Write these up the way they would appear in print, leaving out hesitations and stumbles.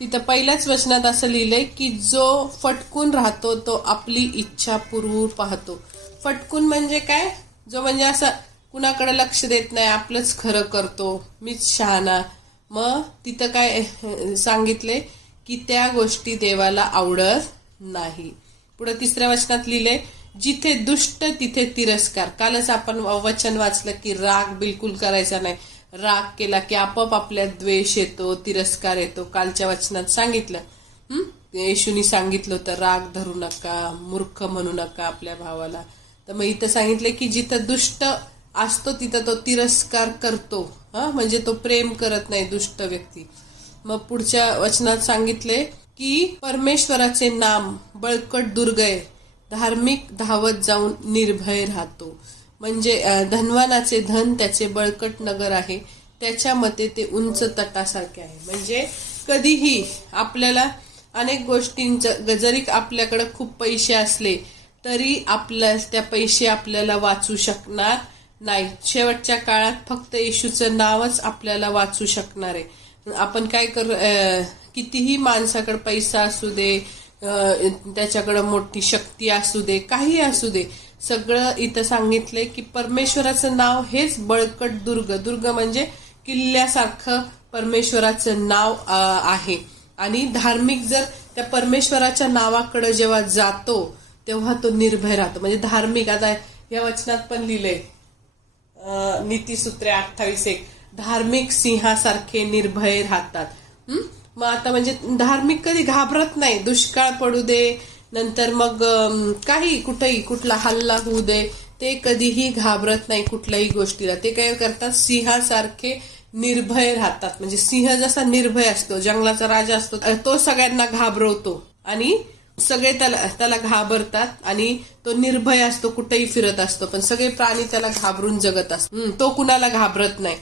तिथं पहिल्याच वचनात असं लिहिलंय की जो फटकून राहतो तो आपली इच्छा पुरवू पाहतो. फटकून म्हणजे काय? जो म्हणजे असं कुणाकडे लक्ष देत नाही, आपलंच खरं करतो, मीच शहाणा. मग तिथं काय सांगितले की त्या गोष्टी देवाला आवडत नाही. पुढे तिसऱ्या वचनात लिहिलंय जिथे दुष्ट तिथे तिरस्कार. कालच आपण वचन वाचलं की राग बिलकुल करायचा नाही. राग केला की आपोआप आपल्यात द्वेष येतो, तिरस्कार येतो. कालच्या वचनात सांगितलं. येशूनी सांगितलं होतं राग धरू नका, मूर्ख म्हणू नका आपल्या भावाला. तर मग इथं सांगितलं की जिथं दुष्ट असतो तिथं तो तिरस्कार करतो. म्हणजे तो प्रेम करत नाही दुष्ट व्यक्ती. मग पुढच्या वचनात सांगितले की परमेश्वराचे नाम बळकट दुर्ग आहे, धार्मिक धावत जाऊन निर्भय राहतो. म्हणजे धनवानाचे धन त्याचे बळकट नगर आहे, त्याच्या मते ते उंच तटासारखे आहे. म्हणजे कधीही आपल्याला अनेक गोष्टींचं, जरी आपल्याकडे खूप पैसे असले तरी आपल्या त्या पैसे आपल्याला वाचू शकणार नाही. शेवटच्या काळात फक्त येशूचं नावच आपल्याला वाचू शकणार आहे. आपण काय कितीही माणसाकडे पैसा असू दे, त्याच्याकडे मोठी शक्ती असू दे, काही असू दे, सगळं इथं सांगितलंय की परमेश्वराचं नाव हेच बळकट दुर्ग. दुर्ग म्हणजे किल्ल्यासारखं परमेश्वराचं नाव आहे. आणि धार्मिक जर त्या परमेश्वराच्या नावाकडे जेव्हा जातो तेव्हा तो निर्भय राहतो. म्हणजे धार्मिक, आता या वचनात पण लिहिलंय नीतिसूत्रे 28:1 धार्मिक सिंहासारखे निर्भय राहतात. मग आता म्हणजे धार्मिक कधी घाबरत नाही. दुष्काळ पडू दे, नंतर मग काही कुठेही कुठला हल्ला होऊ दे, ते कधीही घाबरत नाही कुठल्याही गोष्टीला. ते काय करतात, सिंहासारखे निर्भय राहतात. म्हणजे सिंह जसा निर्भय असतो, जंगलाचा राजा असतो, तो सगळ्यांना घाबरवतो आणि सगळे त्याला घाबरतात. आणि तो निर्भय असतो, कुठेही फिरत असतो, पण सगळे प्राणी त्याला घाबरून जगत असतो. तो कुणाला घाबरत नाही.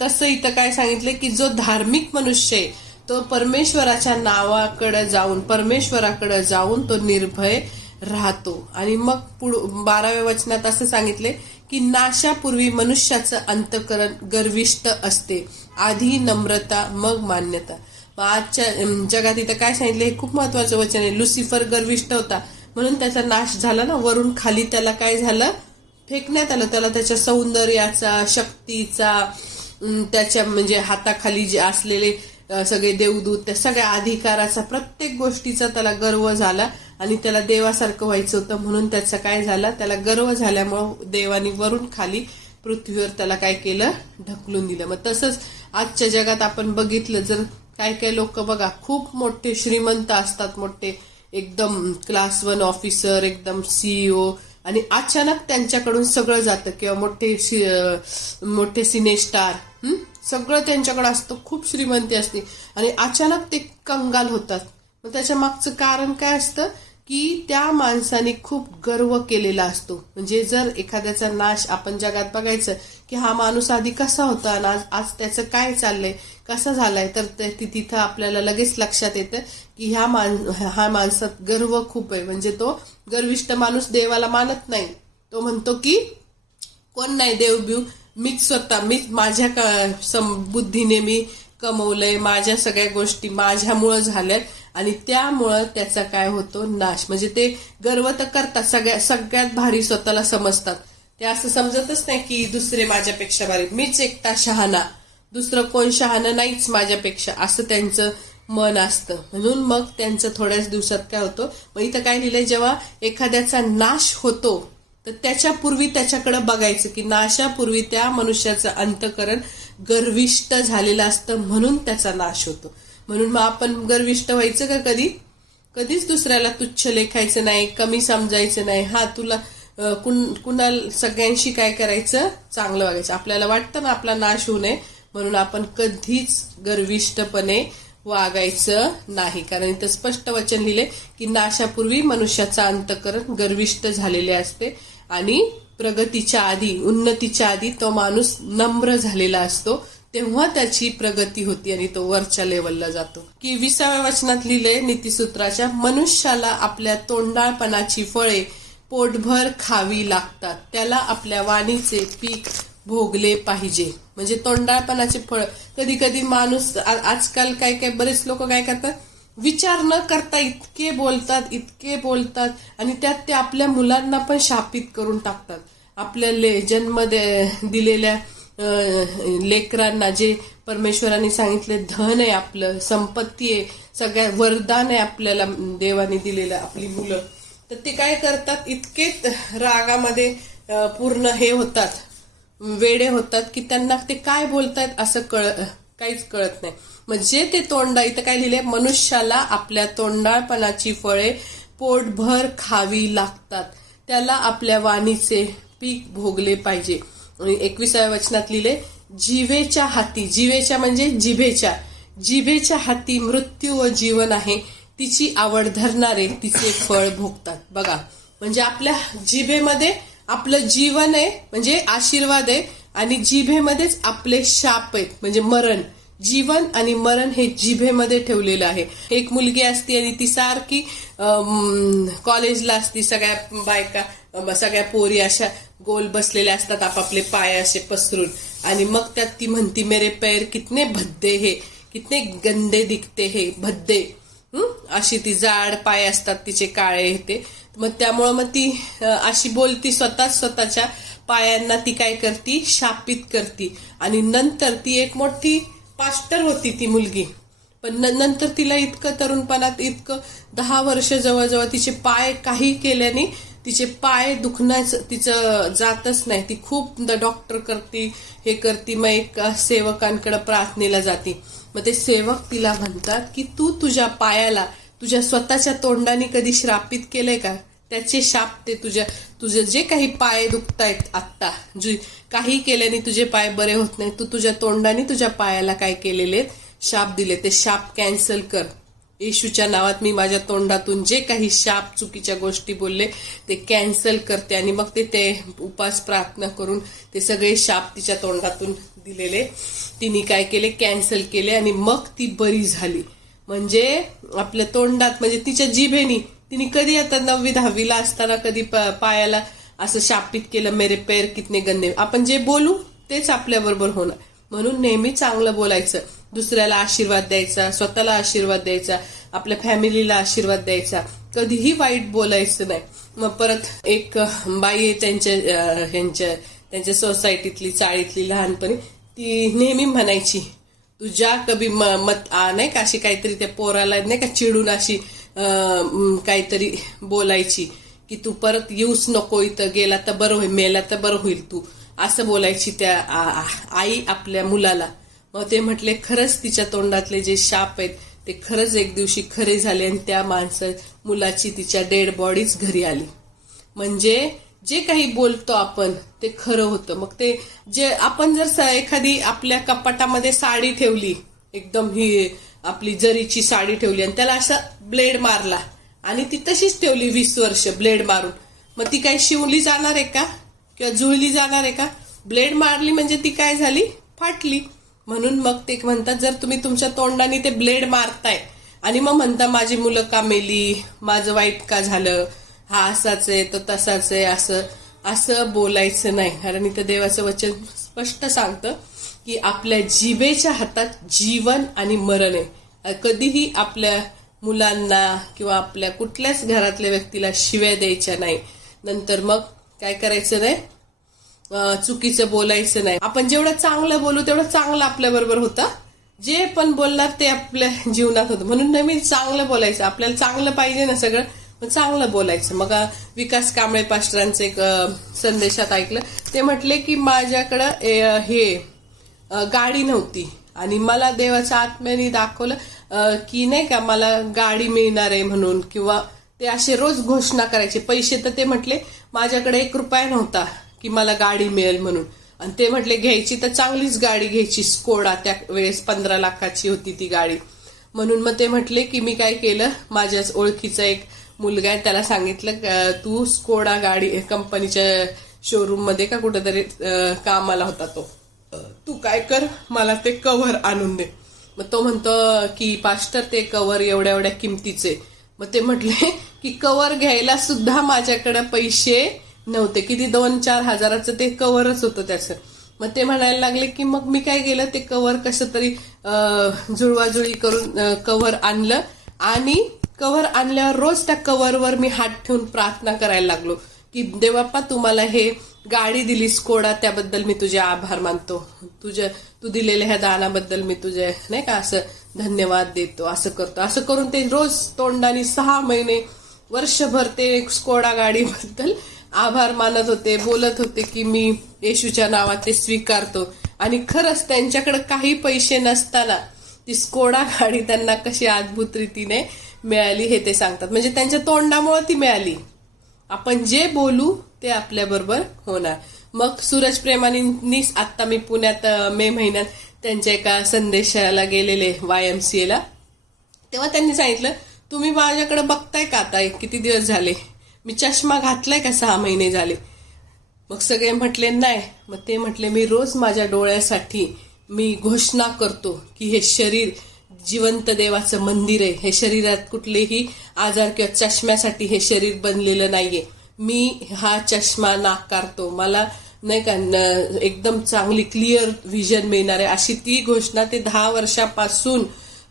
तसं इथं काय सांगितलं की जो धार्मिक मनुष्य आहे तो परमेश्वराच्या नावाकडे जाऊन, परमेश्वराकडे जाऊन तो निर्भय राहतो. आणि मग 12व्या वचनात असं सांगितले की नाशापूर्वी मनुष्याचं अंतःकरण गर्विष्ठ असते, आधी नम्रता मग मान्यता. मग आजच्या जगात इथं काय सांगितलं, हे खूप महत्वाचं वचन आहे. लुसिफर गर्विष्ठ होता म्हणून त्याचा नाश झाला ना, वरून खाली त्याला काय झालं, फेकण्यात आलं. त्याला त्याच्या सौंदर्याचा, शक्तीचा, त्याच्या म्हणजे हाताखाली जे असलेले सगळे देवदूत, त्या सगळ्या अधिकाराचा, प्रत्येक गोष्टीचा त्याला गर्व झाला आणि त्याला देवासारखं व्हायचं होतं. म्हणून त्याचं काय झालं, त्याला गर्व झाल्यामुळं देवानी वरून खाली पृथ्वीवर त्याला काय केलं, ढकलून दिलं. मग तसंच आजच्या जगात आपण बघितलं, जर काय काय लोक बघा खूप मोठे श्रीमंत असतात, मोठे एकदम क्लास 1 ऑफिसर, एकदम CEO, आणि अचानक त्यांच्याकडून सगळं जातं. किंवा मोठे सिनेस्टार, सगळं त्यांच्याकडे असतं, खूप श्रीमंती असते आणि अचानक ते कंगाल होतात. मग त्याच्या मागचं कारण काय असतं की त्या माणसाने खूप गर्व केलेला असतो. म्हणजे जर एखाद्याचा नाश आपण जगात बघायचं की हा माणूस आधी कसा होता आणि आज त्याचं काय चाललंय, कसा झालाय, तर तिथं आपल्याला लगेच लक्षात येतं की हा माणसात गर्व खूप आहे. म्हणजे तो गर्विष्ठ माणूस देवाला मानत नाही. तो म्हणतो की कोण नाही देव, मीच माझ्या बुद्धीने मी कमवलंय, माझ्या सगळ्या गोष्टी माझ्यामुळं झाल्यात आणि त्यामुळं त्याचा काय होतो, नाश. म्हणजे ते गर्व तर करतात, सगळ्यात भारी स्वतःला समजतात. ते असं समजतच नाही की दुसरे माझ्यापेक्षा भारी, मीच एकटा शहाणा, दुसरं कोण शहाणं नाहीच माझ्यापेक्षा, असं त्यांचं मन असतं. म्हणून मग त्यांचं थोड्याच दिवसात काय होतं. मग इथं काय लिहिलंय, जेव्हा एखाद्याचा नाश होतो तर त्याच्यापूर्वी त्याच्याकडे बघायचं की नाशापूर्वी त्या मनुष्याचं अंतःकरण गर्विष्ठ झालेलं असतं, म्हणून त्याचा नाश होतो. म्हणून मग आपण गर्विष्ठ व्हायचं का कधीच दुसऱ्याला तुच्छ लेखायचं नाही, कमी समजायचं नाही. तुला कुणाला सगळ्यांशी काय करायचं, चांगलं वागायचं. आपल्याला वाटतं ना आपला नाश होऊ नये, म्हणून आपण कधीच गर्विष्ठपणे वागायचं नाही. कारण इथं स्पष्ट वचन लिहिले की नाशापूर्वी मनुष्याचं अंतःकरण गर्विष्ठ झालेले असते आणि प्रगतीच्या आधी, उन्नतीच्या आधी तो माणूस नम्र झालेला असतो, तेव्हा त्याची प्रगती होती आणि तो वरच्या लेवलला जातो. की 20व्या वचनात लिहिले नीतिसूत्राच्या, मनुष्याला आपल्या तोंडाळपणाची फळे पोटभर खावी लागतात, त्याला आपल्या वाणीचे पीक भोगले पाहिजे. म्हणजे तोंडाळपणाचे फळ. कधी कधी माणूस आजकाल काय काय बरेच लोक काय करतात, विचार न करता इतके बोलतात आणि त्यात ते आपल्या मुलांना पण शापित करून टाकतात. आपल्या जन्म दिलेल्या लेकरांना जे परमेश्वरांनी सांगितले धन आहे, आपलं संपत्ती आहे, सगळ्या वरदान आहे आपल्याला देवाने दिलेलं आपली मुलं, तर ते काय करतात, इतकेच रागामध्ये पूर्ण हे होतात, वेडे होतात की त्यांना ते काय बोलतायत असं काहीच कळत नाही. म्हणजे ते इथं काय लिहिले, मनुष्याला आपल्या तोंडाळपणाची फळे पोटभर खावी लागतात, त्याला आपल्या वाणीचे पीक भोगले पाहिजे. आणि 21व्या वचनात लिहिले, जिभेच्या हाती, जिभेच्या म्हणजे जिभेच्या हाती मृत्यू व जीवन आहे, तिची आवड धरणारे तिचे फळ भोगतात. बघा, म्हणजे आपल्या जिभेमध्ये आपलं जीवन आहे, म्हणजे आशीर्वाद आहे, आणि जिभेमध्येच आपले शाप आहेत, म्हणजे मरण. जीवन आणि मरण हे जिभेमध्ये ठेवलेलं आहे. एक मुलगी असती आणि ती सारखी कॉलेजला असती, सगळ्या बायका सगळ्या पोरी अशा गोल बसलेल्या असतात, आपापले पाय असे पसरून, आणि मग त्यात ती म्हणती, मेरे पैर कितने भद्दे हे, कितने गंदे दिखते हे भद्दे. अशी ती जाड पाय असतात तिचे काळे ते. मग त्यामुळं मग ती अशी बोलती, स्वतःच्या पायांना ती काय करती, शापित करती. आणि नंतर ती एक मोठी पास्टर होती ती मुलगी, पण नंतर तिला इतकं तरुणपणात, इतकं 10 वर्ष जवळजवळ तिचे पाय काही केल्याने तिचे पाय दुखण्याचं तिचं जातच नाही. ती खूप डॉक्टर करती, हे करती, मग एक सेवकांकडे प्रार्थनेला जाती. मग ते सेवक तिला म्हणतात की तू तुझ्या पायाला तुझ्या स्वतःच्या तोंडाने कधी श्रापित केलंय का? त्याचे शाप ते तुझे जे काही पाय दुखतायत आत्ता, काही केल्याने तुझे पाय बरे होत नाही, तू तुझ्या तोंडाने तुझ्या पायाला काय केलेले शाप दिले, ते शाप कॅन्सल कर. येशूच्या नावात मी माझ्या तोंडातून जे काही शाप चुकीच्या गोष्टी बोलले ते कॅन्सल करते. आणि मग ते उपास प्रार्थना करून ते सगळे शाप तिच्या तोंडातून दिलेले तिने काय केले, कॅन्सल केले, आणि मग ती बरी झाली. म्हणजे आपल्या तोंडात, म्हणजे तिच्या जिभेनी तिने कधी आता 9वी 10वीला असताना कधी पायाला असं शापित केलं, मेरे पैर कितने गंदे. आपण जे बोलू तेच आपल्या बरोबर होणार. म्हणून नेहमी चांगलं बोलायचं, दुसऱ्याला आशीर्वाद द्यायचा, स्वतःला आशीर्वाद द्यायचा, आपल्या फॅमिलीला आशीर्वाद द्यायचा, कधीही वाईट बोलायचं नाही. मग परत एक बाई त्यांच्या सोसायटीतली, चाळीतली, लहानपणी ती नेहमी म्हणायची, तुझ्या कभी मत नाही का, अशी काहीतरी त्या पोराला नाही का चिडून अशी काहीतरी बोलायची की तू परत येऊच नको, इथं गेला तर बरं होईल, मेला तर बरं होईल तू, असं बोलायची त्या आई आपल्या मुलाला. मग ते म्हटले, खरंच तिच्या तोंडातले जे शाप आहेत ते खरंच एक दिवशी खरे झाले, आणि त्या मुलाची तिच्या डेड बॉडीच घरी आली. म्हणजे जे काही बोलतो आपण ते खरं होतं. मग ते जे आपण जर एखादी आपल्या कपाटामध्ये साडी ठेवली, एकदम ही आपली जरीची साडी ठेवली, आणि त्याला असा ब्लेड मारला आणि ती तशीच ठेवली 20 वर्ष ब्लेड मारून, मग ती काय शिवली जाणार आहे का किंवा जुळली जाणार आहे का? ब्लेड मारली म्हणजे ती काय झाली, फाटली. म्हणून मग ते म्हणतात, जर तुम्ही तुमच्या तोंडाने ते ब्लेड मारताय आणि मग म्हणता माझी मुलं का मेली, माझं वाईट का झालं, हा असाच आहे तो तसाच आहे, असं बोलायचं नाही. कारण इथं देवाचं वचन स्पष्ट सांगतं की आपल्या जिभेच्या हातात जीवन आणि मरण आहे. कधीही आपल्या मुलांना किंवा आपल्या कुठल्याच घरातल्या व्यक्तीला शिव्या द्यायच्या नाही. नंतर मग काय करायचं नाही, चुकीचं बोलायचं नाही. आपण जेवढं चांगलं बोलू तेवढं चांगलं आपल्या बरोबर होतं, जे पण बोलणार ते आपल्या जीवनात होतं. म्हणून नेहमी चांगलं बोलायचं, आपल्याला चांगलं पाहिजे ना सगळं, पण चांगलं बोलायचं. मग विकास कांबळे पास्टरांचं एक संदेशात ऐकलं, ते म्हटले की माझ्याकडं गाडी नव्हती आणि मला देवाच्या आत्म्याने दाखवलं की नाही का मला गाडी मिळणार आहे म्हणून, किंवा ते असे रोज घोषणा करायचे. पैसे तर ते म्हटले माझ्याकडे 1 रुपया नव्हता की मला गाडी मिळेल म्हणून, आणि ते म्हटले घ्यायची तर चांगलीच गाडी घ्यायची, स्कोडा, त्या वेळेस 15 लाखाची होती ती गाडी. म्हणून मग ते म्हटले की मी काय केलं, माझ्याच ओळखीचा एक मुलगा आहे त्याला सांगितलं तू स्कोडा गाडी कंपनीच्या शोरूम मध्ये का कुठेतरी कामाला होता तो, तू काय कर मला ते कव्हर आणून दे. मग तो म्हणतो की पास्टर ते कव्हर एवढ्या एवढ्या किमतीचे. मग ते म्हटले की कव्हर घ्यायला सुद्धा माझ्याकडे पैसे नव्हते, किती 2-4 हजाराचं ते कव्हरच होतं त्याचं. मग ते म्हणायला लागले की मग मी काय केलं, ते कव्हर कसं तरी जुळवाजुळी करून कव्हर आणलं आणि कव्हर आणल्यावर रोज त्या कव्हरवर मी हात ठेवून प्रार्थना करायला लागलो की देवबाप्पा तू मला हे गाडी दिली स्कोडा, त्याबद्दल मी तुझे आभार मानतो, तू दिलेल्या ह्या दानाबद्दल मी तुझे नाही का असं धन्यवाद देतो, असं करतो. असं करून ते रोज तोंडाने 6 महिने वर्षभर ते स्कोडा गाडीबद्दल आभार मानत होते, बोलत होते की मी येशूच्या नावात ते स्वीकारतो. आणि खरंच त्यांच्याकडे काही पैसे नसताना ती स्कोडा गाडी त्यांना कशी अद्भुत रीतीने मिळाली हे ते सांगतात. म्हणजे त्यांच्या तोंडामुळे ती मिळाली. आपण जे बोलू ते आपल्या बरोबर होणार. मग सूरज प्रेमानींनी आता मी पुण्यात मे महिन्यात त्यांच्या एका संदेशाला गेलेले YMCA ला, तेव्हा त्यांनी सांगितलं तुम्ही माझ्याकडे बघताय का, आता किती दिवस झाले, मी चष्मा घातलाय का, 6 महिने झाले. मग सगळे म्हटले नाही. मग ते म्हटले मी रोज माझ्या डोळ्यासाठी मी घोषणा करतो की हे शरीर जिवंत देवाचं मंदिर आहे, हे शरीरात कुठलेही आजार किंवा चष्म्यासाठी हे शरीर बनलेलं नाहीये, मी हा चष्मा नाकारतो, मला नाही का एकदम चांगली क्लिअर व्हिजन मिळणार आहे, अशी ती घोषणा ते 10 वर्षापासून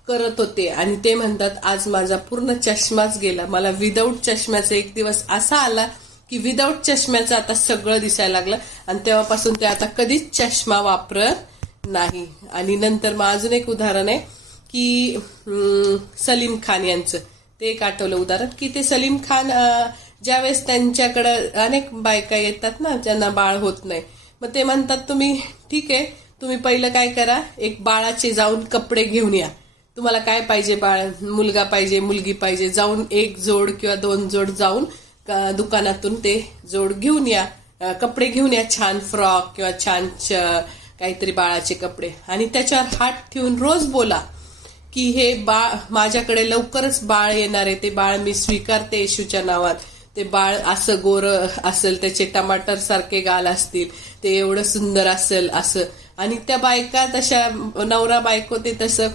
करत होते. आणि ते म्हणतात आज माझा पूर्ण चष्माच गेला, मला विदाऊट चष्म्याचा एक दिवस असा आला की विदाऊट चष्म्याचं आता सगळं दिसायला लागलं. आणि तेव्हापासून ते आता कधीच चष्मा वापरत नाही. आणि नंतर मग अजून एक उदाहरण आहे की सलीम खान यांचं, ते एक आठवलं उदाहरण की ते सलीम खान ज्यावेळेस त्यांच्याकडं अनेक बायका येतात ना ज्यांना बाळ होत नाही, मग ते म्हणतात तुम्ही ठीक आहे, तुम्ही पहिलं काय करा, एक बाळाचे जाऊन कपडे घेऊन या, तुम्हाला काय पाहिजे, बाळ मुलगा पाहिजे मुलगी पाहिजे, जाऊन 1 जोड किंवा 2 जोड जाऊन दुकानातून ते जोड घेऊन या, कपडे घेऊन या, छान फ्रॉक किंवा छान काहीतरी बाळाचे कपडे, आणि त्याच्यावर हात ठेवून रोज बोला की हे बाळ माझ्याकडे लवकरच बाळ येणार आहे, ते बाळ मी स्वीकारते येशूच्या नावात, ते बाळ असं गोरं असेल, त्याचे टमाटर सारखे गाल असतील, ते एवढं सुंदर असेल असं. आणि त्या बायका तशा नवरा बायको ते तसं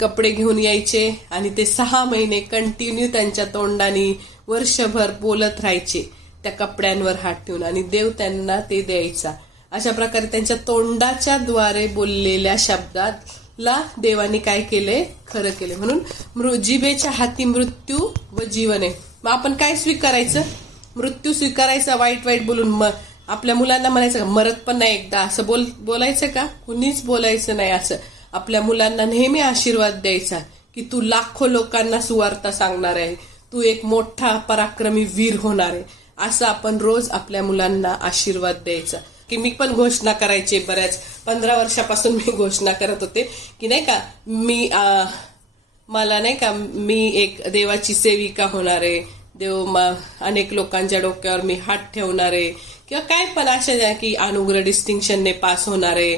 कपडे घेऊन यायचे आणि ते 6 महिने कंटिन्यू त्यांच्या तोंडाने वर्षभर बोलत राहायचे त्या कपड्यांवर हात ठेवून, आणि देव त्यांना ते द्यायचा. अशा प्रकारे त्यांच्या तोंडाच्या द्वारे बोललेल्या शब्दाला देवाने काय केले, खरं केले. म्हणून जिभेच्या हाती मृत्यू व जीवन आहे. मग आपण काय स्वीकारायचं, मृत्यू स्वीकारायचा, वाईट वाईट बोलून. मग आपल्या मुलांना म्हणायचं मरत पण नाही एकदा, असं बोलायचं का, कुणीच बोलायचं नाही असं. आपल्या मुलांना नेहमी आशीर्वाद द्यायचा की तू लाखो लोकांना सुवार्ता सांगणार आहे, तू एक मोठा पराक्रमी वीर होणार आहे, असं आपण रोज आपल्या मुलांना आशीर्वाद द्यायचा. की मी पण घोषणा करायचे, बऱ्याच 15 वर्षापासून मी घोषणा करत होते की नाही का मला नाही का मी एक देवाची सेविका होणार आहे, अनेक लोकांच्या डोक्यावर मी हात ठेवणार आहे, किंवा काय पण अशा की अनुग्रह डिस्टिंक्शनने पास होणार आहे.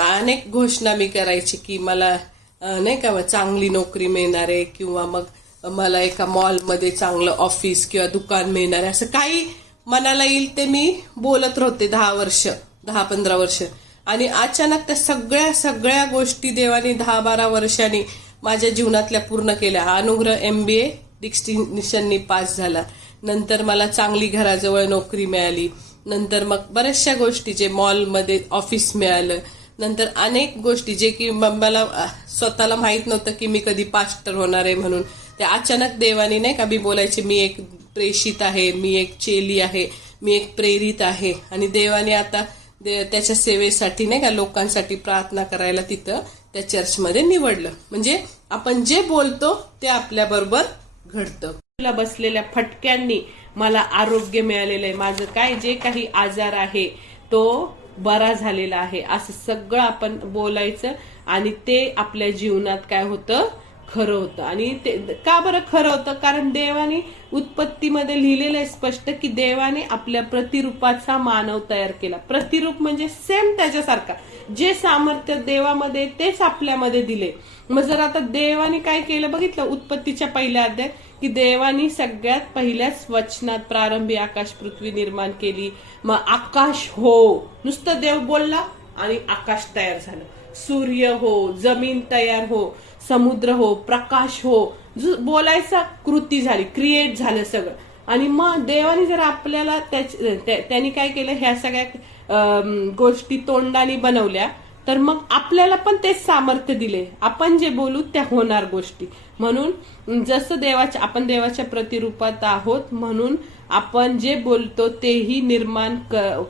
अनेक घोषणा मी करायची की मला नाही का चांगली नोकरी मिळणार आहे, किंवा मग मला एका मॉलमध्ये चांगलं ऑफिस किंवा दुकान मिळणार आहे, असं काही मनाला येईल ते मी बोलत राहते 10-15 वर्ष. आणि अचानक त्या सगळ्या गोष्टी देवाने 10-12 वर्षांनी माझ्या जीवनातल्या पूर्ण केल्या. अनुग्रह MBA डिस्टिंक्शननी पास झाला, नंतर मला चांगली घराजवळ नोकरी मिळाली, नंतर मग बऱ्याचशा गोष्टी जे मॉलमध्ये ऑफिस मिळालं, नंतर अनेक गोष्टी जे की मला स्वतःला माहित नव्हतं की मी कधी पास्टर होणार आहे म्हणून. ते अचानक देवाने नाही का, मी बोलायचे मी एक प्रेषित आहे, मी एक चेली आहे, मी एक प्रेरित आहे, आणि देवाने आता त्याच्या सेवेसाठी नाही का लोकांसाठी प्रार्थना करायला तिथं त्या चर्चमध्ये निवडलं. म्हणजे आपण जे बोलतो ते आपल्या बरोबर घडतं. तुला बसलेल्या फटक्यांनी मला आरोग्य मिळालेलं आहे, माझं काय जे काही आजार आहे तो बरा झालेला आहे, असं सगळं आपण बोलायचं. आणि ते आपल्या जीवनात काय होतं, खरं होतं. आणि ते का बरं खरं होतं, कारण देवाने उत्पत्तीमध्ये लिहिलेलं आहे स्पष्ट की देवाने आपल्या प्रतिरूपाचा मानव तयार केला. प्रतिरूप म्हणजे सेम त्याच्यासारखा, जे सामर्थ्य देवामध्ये तेच आपल्यामध्ये दिले. मग जर आता देवाने काय केलं बघितलं उत्पत्तीच्या पहिल्या अध्यायात, की देवानी सगळ्यात पहिल्याच वचनात प्रारंभी आकाश पृथ्वी निर्माण केली. मग आकाश हो, नुसतं देव बोलला आणि आकाश तयार झालं. सूर्य हो, जमीन तयार हो, समुद्र हो, प्रकाश हो, बोलायचा कृती झाली, क्रिएट झालं सगळं. आणि मग देवाने जर आपल्याला त्यांनी काय केलं, ह्या सगळ्या गोष्टी तोंडाने बनवल्या, तर मग आपल्याला पण तेच सामर्थ्य दिले, आपण जे बोलू त्या होणार गोष्टी. म्हणून जसं आपण देवाच्या प्रतिरूपात आहोत, म्हणून आपण जे बोलतो तेही निर्माण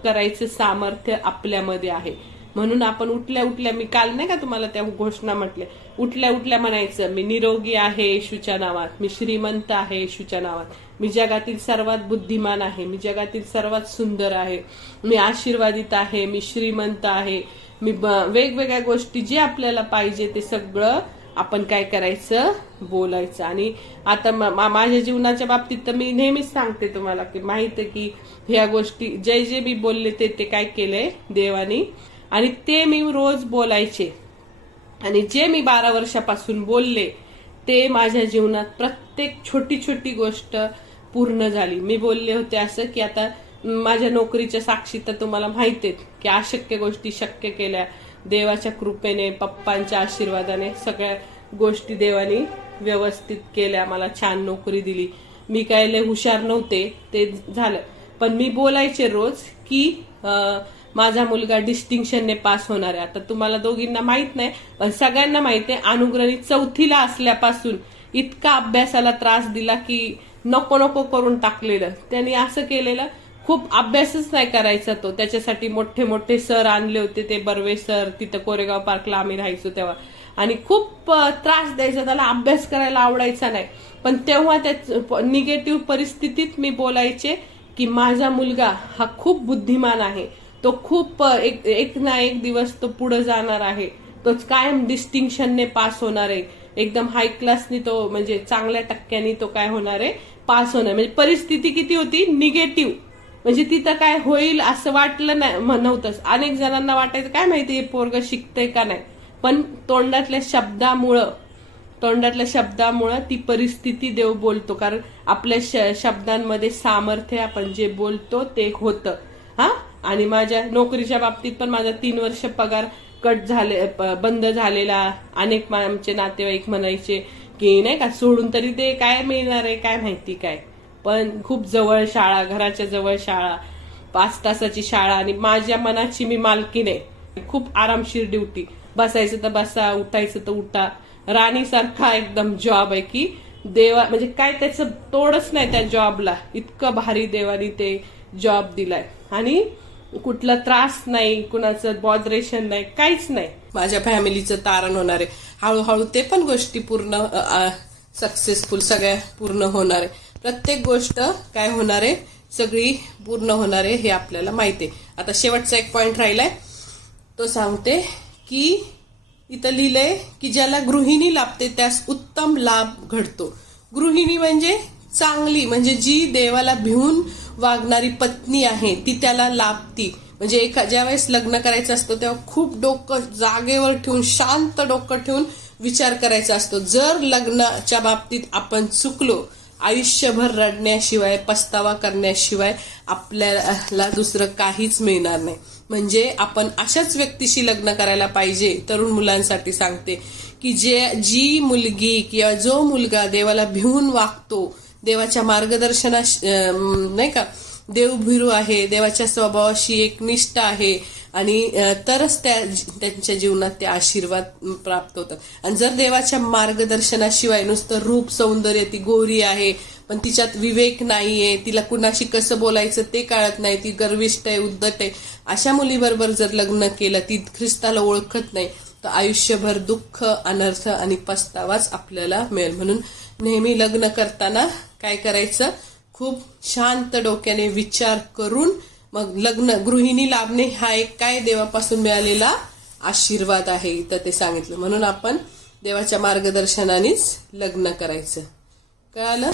करायचं सामर्थ्य आपल्यामध्ये आहे. म्हणून आपण उठल्या उठल्या, मी काल नाही का तुम्हाला त्या घोषणा म्हटल्या, उठल्या उठल्या म्हणायचं, मी निरोगी आहे येशूच्या नावात, मी श्रीमंत आहे येशूच्या नावात, मी जगातील सर्वात बुद्धिमान आहे, मी जगातील सर्वात सुंदर आहे, मी आशीर्वादित आहे, मी श्रीमंत आहे, मी वेगवेगळ्या गोष्टी जे आपल्याला पाहिजे ते सगळं आपण काय करायचं, बोलायचं. आणि आता माझ्या जीवनाच्या बाबतीत तर मी नेहमीच सांगते तुम्हाला की माहित आहे की ह्या गोष्टी जे मी बोलले ते काय केलंय देवानी, आणि ते मी रोज बोलायचे. आणि जे मी 12 वर्षापासून बोलले ते माझ्या जीवनात प्रत्येक छोटी छोटी गोष्ट पूर्ण झाली. मी बोलले होते असं की आता माझ्या नोकरीच्या साक्षी तर तुम्हाला माहित आहेत की अशक्य गोष्टी शक्य केल्या देवाच्या कृपेने, पप्पांच्या आशीर्वादाने. सगळ्या गोष्टी देवाने व्यवस्थित केल्या, मला छान नोकरी दिली. मी काय लय हुशार नव्हते, ते झालं, पण मी बोलायचे रोज की माझा मुलगा डिस्टिंक्शनने पास होणार आहे. आता तुम्हाला दोघींना माहित नाही, पण सगळ्यांना माहित आहे, अनुग्रही 4थीला असल्यापासून इतका अभ्यासाला त्रास दिला की नको नको करून टाकलेलं. त्यांनी असं केलेलं, खूप अभ्यासच नाही करायचा तो. त्याच्यासाठी मोठे मोठे सर आणले होते, ते बर्वे सर, तिथं कोरेगाव पार्कला आम्ही राहायचो तेव्हा, आणि खूप त्रास द्यायचा त्याला, अभ्यास करायला आवडायचा नाही. पण तेव्हा त्या निगेटिव्ह परिस्थितीत मी बोलायचे की माझा मुलगा हा खूप बुद्धिमान आहे, तो खूप एक ना एक दिवस तो पुढे जाणार आहे, तोच कायम डिस्टिंक्शनने पास होणार आहे, एकदम हाय क्लासनी तो, म्हणजे चांगल्या टक्क्यांनी तो काय होणार आहे, पास होणार. म्हणजे परिस्थिती किती होती निगेटिव्ह, म्हणजे तिथं काय होईल असं वाटलं नाही, नव्हतंच. अनेक जणांना वाटायचं काय माहिती पोरग शिकतंय का नाही, पण तोंडातल्या शब्दामुळं ती परिस्थिती देव बोलतो. कारण आपल्या शब्दांमध्ये सामर्थ्य, आपण जे बोलतो ते होतं. हा, आणि माझ्या नोकरीच्या बाबतीत पण माझा 3 वर्ष पगार कट झाले, बंद झालेला. अनेक आमचे नातेवाईक म्हणायचे की नाही का सोडून तरी ते काय मिळणार आहे काय माहिती काय. पण खूप जवळ शाळा, घराच्या जवळ शाळा, 5 तासाची शाळा, आणि माझ्या मनाची मी मालकीण आहे. खूप आरामशीर ड्युटी, बसायचं तर बसा, उठायचं तर उठा, राणीसारखा एकदम जॉब आहे की देवा, म्हणजे काय त्याचं तोडच नाही त्या जॉबला. इतकं भारी देवानी ते जॉब दिलाय, आणि कुठला त्रास नाही, कुणाचं बॉदरेशन नाही, काहीच नाही. माझ्या फॅमिलीचं तारण होणार आहे हळूहळू, ते पण गोष्टी पूर्ण सक्सेसफुल सगळ्या पूर्ण होणार आहे. प्रत्येक गोष्ट काय होणार आहे, सगळी पूर्ण होणार आहे, हे आपल्याला माहिती आहे. आता शेवटचा एक पॉइंट राहिलाय, तो सांगते की इथं लिहिलंय की ज्याला गृहिणी लाभते त्यास उत्तम लाभ घडतो. गृहिणी म्हणजे चांगली, म्हणजे जी देवाला भिवून वागणारी पत्नी आहे ती त्याला लाभती. म्हणजे ज्यावेळेस लग्न करायचं असतं तेव्हा खूप डोकं जागेवर ठेवून, शांत डोकं ठेवून विचार करायचा असतो. जर लग्नाच्या बाबतीत आपण चुकलो, आयुष्यभर रडण्याशिवाय, पस्तावा करण्याशिवाय आपल्याला दुसरं काहीच मिळणार नाही. म्हणजे आपण अशाच व्यक्तीशी लग्न करायला पाहिजे. तरुण मुलांसाठी सांगते की जी मुलगी किंवा जो मुलगा देवाला भिवून वागतो, देवाच्या मार्गदर्शना नाही का देवभीरू आहे, देवाच्या स्वभावाशी एक निष्ठा आहे, आणि तरच त्यांच्या जीवनात ते आशीर्वाद प्राप्त होतात. आणि जर देवाच्या मार्गदर्शनाशिवाय नुसतं रूप सौंदर्य, ती गोरी आहे पण तिच्यात विवेक नाहीये, तिला कुणाशी कसं बोलायचं ते कळत नाही, ती गर्विष्ठ आहे, उद्धट आहे, अशा मुलीबरोबर जर लग्न केलं, ती ख्रिस्ताला ओळखत नाही, तर आयुष्यभर दुःख, अनर्थ आणि पस्तावाच आपल्याला मिळेल. म्हणून नेहमी लग्न करताना काय करायचं, खूप शांत डोक्याने विचार करून मग लग्न. गृहिणी लाभणे हा एक काय देवापासून मिळालेला आशीर्वाद आहे इथं ते सांगितलं. म्हणून आपण देवाच्या मार्गदर्शनानेच लग्न करायचं. कळालं?